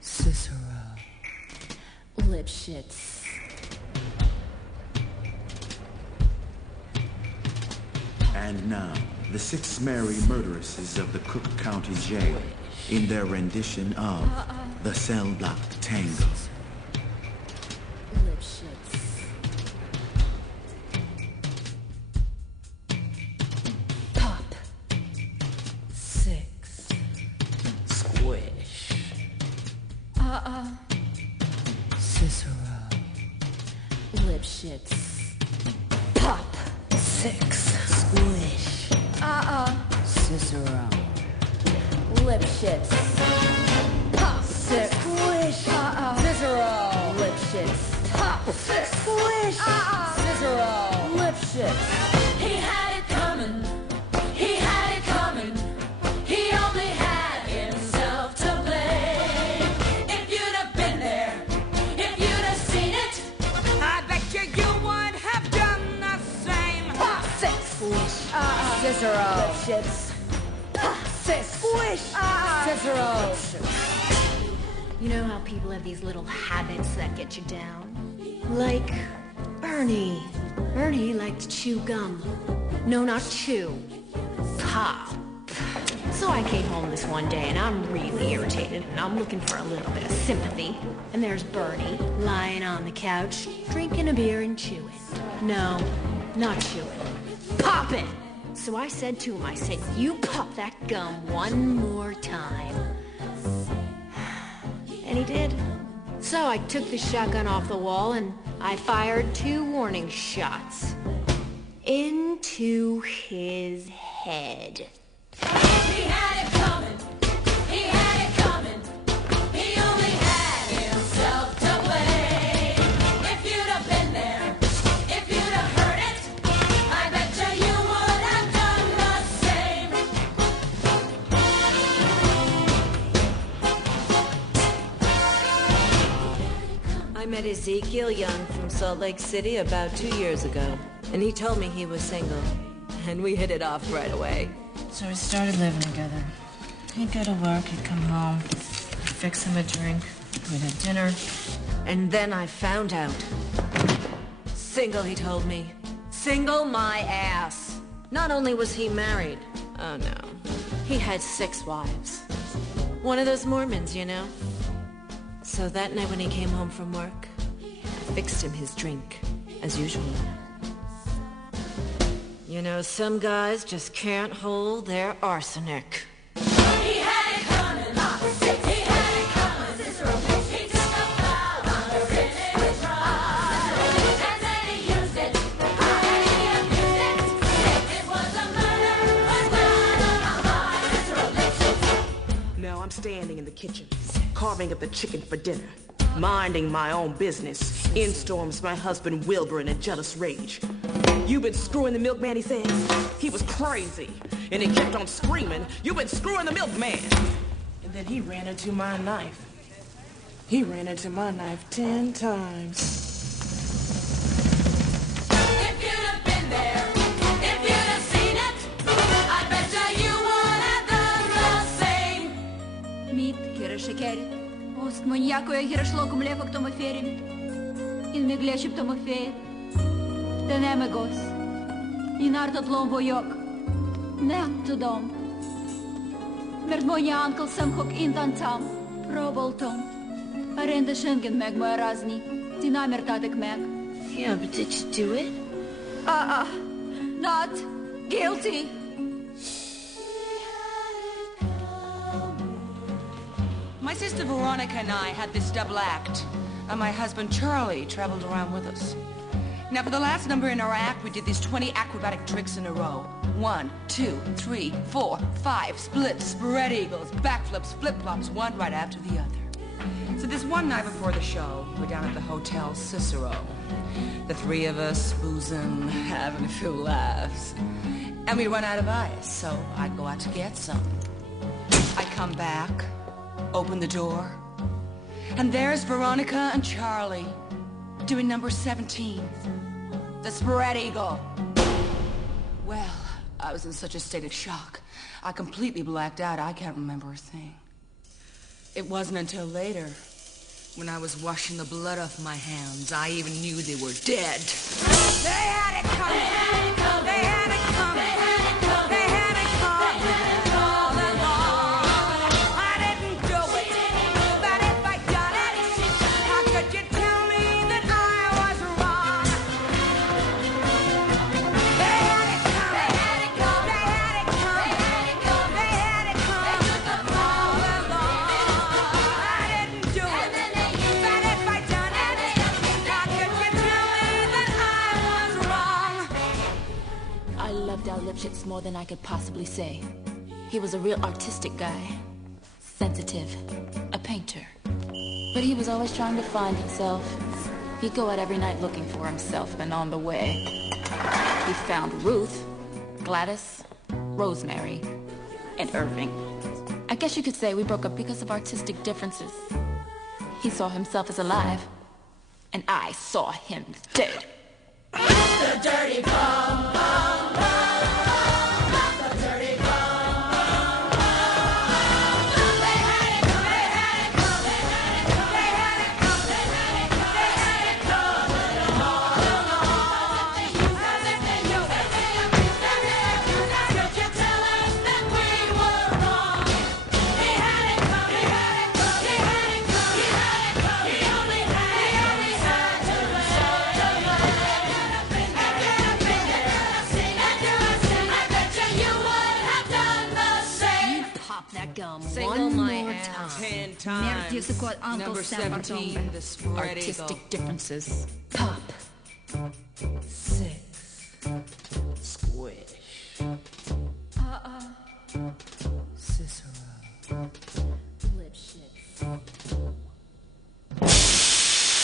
Cicero. Lipschitz. And now, the 6 merry murderesses of the Cook County Jail in their rendition of the Cell Block Tango. Lipschitz. Pop. 6. Squish. Cicero. Lipschitz. Pop. 6. Squish. Cicero. Lipschitz. Pop. 6. Squish. Cicero. Lipschitz. Pop. 6. Squish. Cicero. Lipschitz. He had it coming. He had it coming. He only had himself to blame. If you'd have been there, if you'd have seen it, I bet you would have done the same. Pop. 6. Squish. Cicero. Lipschitz. Pop. 6. Squish. Cicero. You know how people have these little habits that get you down? Like Bernie. Bernie liked to chew gum. No, not chew. Pop. So I came home this one day and I'm really irritated and I'm looking for a little bit of sympathy. And there's Bernie lying on the couch, drinking a beer and chewing. No, not chewing. Popping! So I said to him, I said, you pop that gum one more time. And he did. So I took the shotgun off the wall and I fired 2 warning shots. Into his head. he had it coming. He had it coming. He only had himself to blame. If you'd have been there, if you'd have heard it, I bet you would have done the same. I met Ezekiel Young from Salt Lake City about 2 years ago, and he told me he was single, and we hit it off right away. So we started living together. He'd go to work, he'd come home, I'd fix him a drink, we'd have dinner. And then I found out. Single, he told me. Single my ass. Not only was he married, oh no, he had 6 wives. One of those Mormons, you know. So that night when he came home from work, I fixed him his drink, as usual. You know, some guys just can't hold their arsenic. He had it coming. He had it coming. He took a bow under Renee trial. And then he used it. And he abused it. It was a murder. Now I'm standing in the kitchen, carving up the chicken for dinner, minding my own business. In storms my husband Wilbur in a jealous rage. "You've been screwing the milkman," he says. He was crazy, and he kept on screaming, "You've been screwing the milkman." And then he ran into my knife. He ran into my knife 10 times. If you'd have been there, if you'd have seen it, I bet you would have done the same. Мід, кире шекері, Ост маньякою гірашлоку млеко к тому ферім. Ін меглече к тому феє. Денеме гос. Ін артот лом бойок. Нет тудом. Мердмоня анкл самхок ин тантам. Проболтом. Аренда шенген мег моя разни. Динамер татек мег. Yeah, but did you do it? Not guilty. My sister Veronica and I had this double act, and my husband Charlie traveled around with us. Now, for the last number in our act, we did these 20 acrobatic tricks in a row. 1, 2, 3, 4, 5, splits, spread eagles, backflips, flip-flops, one right after the other. So this one night before the show, we're down at the Hotel Cicero. The 3 of us boozing, having a few laughs. And we run out of ice, so I go out to get some. I come back, open the door, and there's Veronica and Charlie doing number 17, the spread eagle. Well, I was in such a state of shock. I completely blacked out. I can't remember a thing. It wasn't until later, when I was washing the blood off my hands, I even knew they were dead. They had it coming. They had it coming. They had it coming. They had it coming. They had it coming all along. I didn't do it, but if I'd done it, how could you tell me that I was wrong? They had it coming. They had it coming. They had it coming. They had it coming. They had it coming all along. I didn't do it, but if I'd done it, how could you tell me that I was wrong? I loved Al Lipschitz more than I could possibly say. He was a real artistic guy. Sensitive. A painter. But he was always trying to find himself. He'd go out every night looking for himself, and on the way, he found Ruth, Gladys, Rosemary, and Irving. I guess you could say we broke up because of artistic differences. He saw himself as alive, and I saw him dead. The dirty bum, bum, bum, bum, the dirty bum, bum, bum, bum. They had it coming. They had it coming. They had it coming. They had it coming. They had it coming all along. Because if they knew it, could you tell us that we were wrong? He had it coming. He had it coming. He had it coming. He had it coming. He only had to wait. Pop that gum Single one my more ass. time. 10 times. Мерзкий сукот, Uncle Number Sam 17, Pardon. the spread eagle. Artistic differences. Pop. 6. Squish. Cicero.